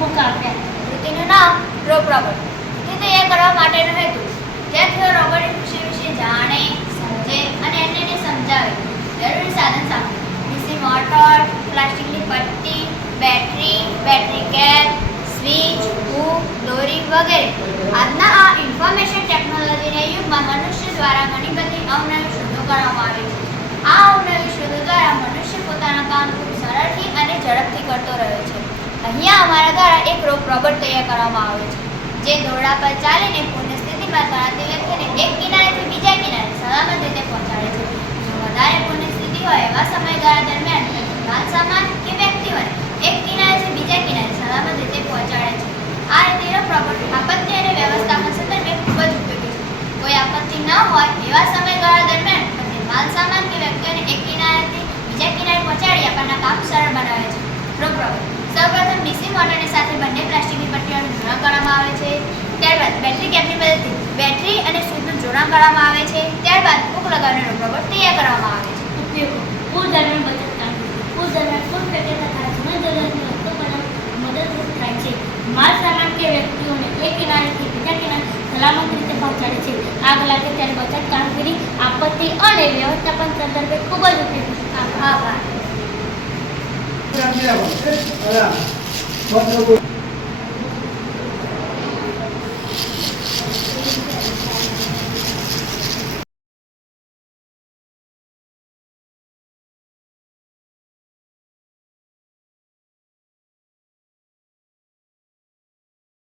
હું કાવ્યા નામ રોપ રોબોટ કૃતિ તૈયાર કરવા માટેનો હેતુ. વિદ્યાર્થીઓ રોબોટની કૃષિ વિશે જાણે, સમજે અને અન્યને સમજાવે. જરૂરી સાધન સામગ્રી ડીસી મોટર, પ્લાસ્ટિકની પટ્ટી, battery battery cap switch, hook, દોરી વગેરે. આજના આ ઇન્ફોર્મેશન ટેકનોલોજીના યુગમાં મનુષ્ય દ્વારા ઘણી બધી અવનવી શોધો કરવામાં આવે છે. આ અવનવી અહીંયા અમારા દ્વારા એક રોક રોબોટ તૈયાર કરવામાં આવે છે. જે દોરડા પર ચાલીને પૂર્ણ સ્થિતિમાં તણાતી વ્યક્તિને એક કિનારેથી બીજા કિનારે સલામત રીતે પહોંચાડે છે. જો વધારે પૂર્ણ સ્થિતિ હોય એવા સમયગાળા દરમિયાન માલ સામાન કે વ્યક્તિઓને એક કિનારેથી બીજા કિનારે સલામત રીતે પહોંચાડે છે. આ રીતે રોબોટ આપત્તિ અને વ્યવસ્થાપન સંદર્ભે ખૂબ જ ઉપયોગી છે. કોઈ આપત્તિ ન હોય એવા સમયગાળા દરમિયાન માલ સામાન કે વ્યક્તિઓને એક કિનારેથી બીજા કિનારે પહોંચાડી આપણના કામ સરળ બનાવે છે રોપ રોબોટ સૌપ્રથમ ડીસી મોટરની સાથે બંને પ્લાસ્ટિકની પટ્ટીઓનું જોડાણ કરવામાં આવે છે બેટરી મદદથી બેટરી અને સ્વિચનું જોડાણ કરવામાં આવે છે. ત્યારબાદ હુક લગાવવાનો રોબોટ તૈયાર કરવામાં આવે છે. ઉપયોગો પૂર દરમિયાન બચત કામગીરી પૂર દરમિયાન પૂર પેકેજ તથા જીવન જરૂરિયાતની વસ્તુ બનાવવા મદદરૂપ થાય છે. માલ સામાન કે વ્યક્તિઓને એક કિનારેથી બીજા કિનારે સલામત રીતે પહોંચાડે છે. આગ લાગે ત્યારે બચત કામગીરી આપત્તિ અને વ્યવસ્થાપન સંદર્ભે ખૂબ જ ઉપયોગી છે. આભાર.